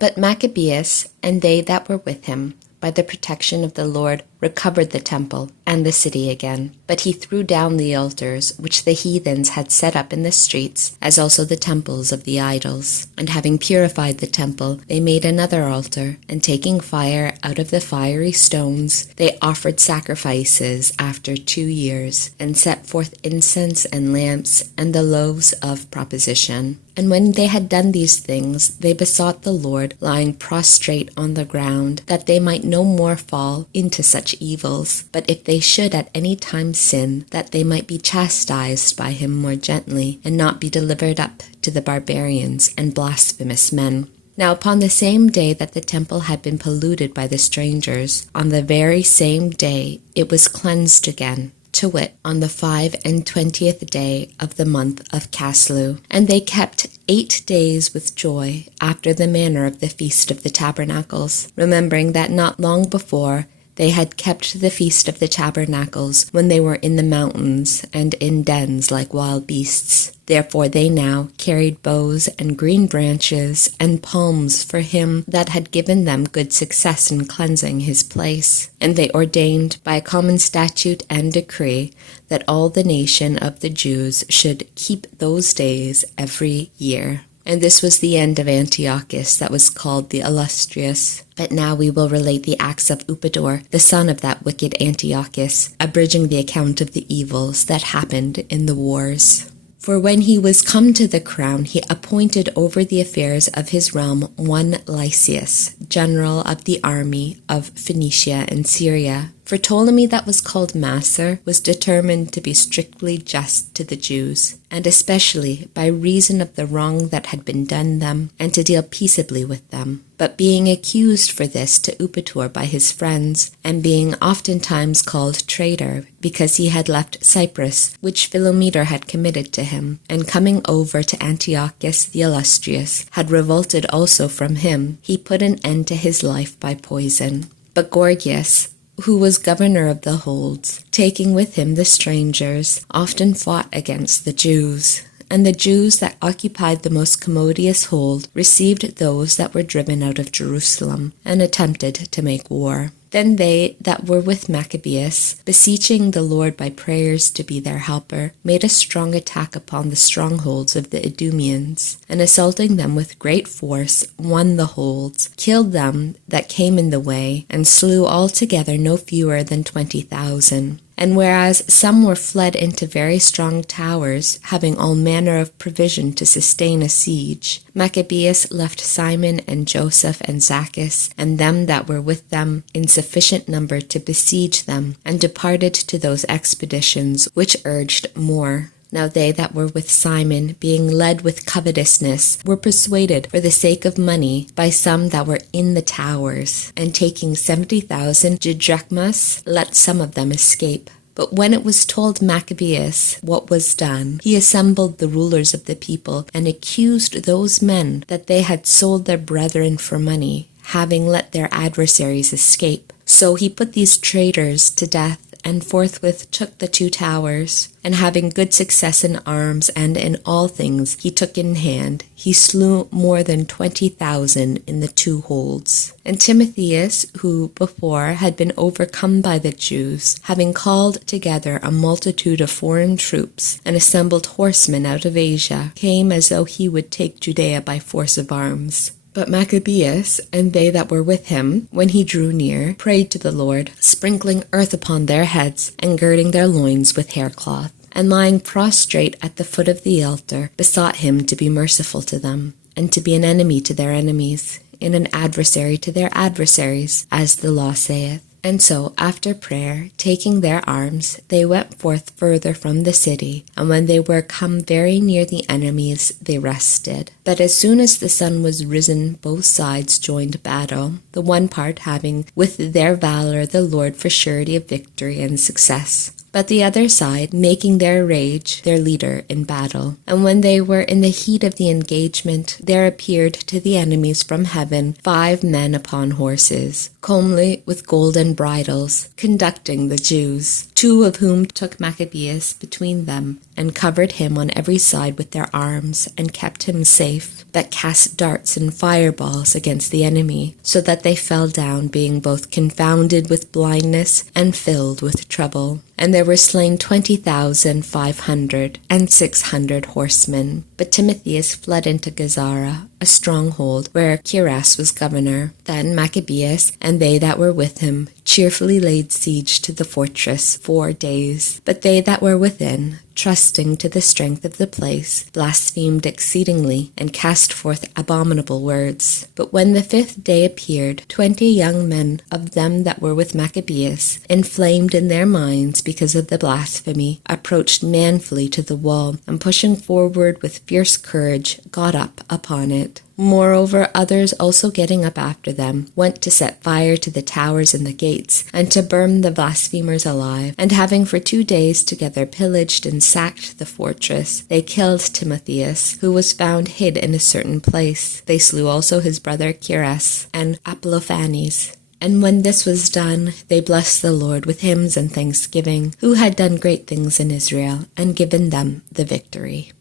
But Maccabees and they that were with him, by the protection of the Lord, recovered the temple and the city again. But he threw down the altars which the heathens had set up in the streets, as also the temples of the idols. And having purified the temple, they made another altar, and taking fire out of the fiery stones, they offered sacrifices after 2 years, and set forth incense and lamps and the loaves of proposition. And when they had done these things, they besought the Lord, lying prostrate on the ground, that they might no more fall into such evils, but if they should at any time sin, that they might be chastised by him more gently, and not be delivered up to the barbarians and blasphemous men. Now upon the same day that the temple had been polluted by the strangers, on the very same day it was cleansed again, to wit, on the 25th day of the month of Caslu. And they kept 8 days with joy, after the manner of the Feast of the Tabernacles, remembering that not long before they had kept the Feast of the Tabernacles when they were in the mountains and in dens like wild beasts. Therefore they now carried boughs and green branches and palms for him that had given them good success in cleansing his place. And they ordained by a common statute and decree that all the nation of the Jews should keep those days every year. And this was the end of Antiochus, that was called the Illustrious. But now we will relate the acts of Eupator, the son of that wicked Antiochus, abridging the account of the evils that happened in the wars. For when he was come to the crown, he appointed over the affairs of his realm one Lysias, general of the army of Phoenicia and Syria. For Ptolemy, that was called Macer, was determined to be strictly just to the Jews, and especially by reason of the wrong that had been done them, and to deal peaceably with them. But being accused for this to Eupator by his friends, and being oftentimes called traitor, because he had left Cyprus, which Philometor had committed to him, and coming over to Antiochus the Illustrious, had revolted also from him, he put an end to his life by poison. But Gorgias, who was governor of the holds, taking with him the strangers, often fought against the Jews. And the Jews that occupied the most commodious hold received those that were driven out of Jerusalem, and attempted to make war. Then they that were with Maccabees, beseeching the Lord by prayers to be their helper, made a strong attack upon the strongholds of the Idumeans, and assaulting them with great force, won the holds, killed them that came in the way, and slew altogether no fewer than 20,000. And whereas some were fled into very strong towers, having all manner of provision to sustain a siege, Maccabees left Simon and Joseph and Zacchus, and them that were with them in sufficient number to besiege them, and departed to those expeditions which urged more. Now they that were with Simon, being led with covetousness, were persuaded for the sake of money by some that were in the towers, and taking 70,000 drachmas, let some of them escape. But when it was told Maccabees what was done, he assembled the rulers of the people, and accused those men that they had sold their brethren for money, having let their adversaries escape. So he put these traitors to death, and forthwith took the 2 towers. And having good success in arms and in all things he took in hand, he slew more than 20,000 in the 2 holds. And Timotheus, who before had been overcome by the Jews, having called together a multitude of foreign troops, and assembled horsemen out of Asia, came as though he would take Judea by force of arms. But Maccabees, and they that were with him, when he drew near, prayed to the Lord, sprinkling earth upon their heads, and girding their loins with haircloth, and lying prostrate at the foot of the altar, besought him to be merciful to them, and to be an enemy to their enemies, and an adversary to their adversaries, as the law saith. And so, after prayer, taking their arms, they went forth further from the city, and when they were come very near the enemies, they rested. But as soon as the sun was risen, both sides joined battle, the one part having with their valor the Lord for surety of victory and success. but the other side making their rage their leader in battle. And when they were in the heat of the engagement, there appeared to the enemies from heaven 5 men upon horses, comely with golden bridles, conducting the Jews, 2 of whom took Maccabees between them, and covered him on every side with their arms, and kept him safe, that cast darts and fireballs against the enemy, so that they fell down, being both confounded with blindness and filled with trouble. And there were slain 20,500, and 600 horsemen. But Timotheus fled into Gazara, a stronghold, where Judas was governor. Then Maccabees and they that were with him cheerfully laid siege to the fortress 4 days. But they that were within, trusting to the strength of the place, blasphemed exceedingly, and cast forth abominable words. But when the 5th day appeared, 20 young men of them that were with Maccabees, inflamed in their minds because of the blasphemy, approached manfully to the wall, and pushing forward with fierce courage, got up upon it. Moreover, others also getting up after them, went to set fire to the towers and the gates, and to burn the blasphemers alive. And having for 2 days together pillaged and sacked the fortress, they killed Timotheus, who was found hid in a certain place. They slew also his brother Judas and Apolophanes. And when this was done, they blessed the Lord with hymns and thanksgiving, who had done great things in Israel, and given them the victory.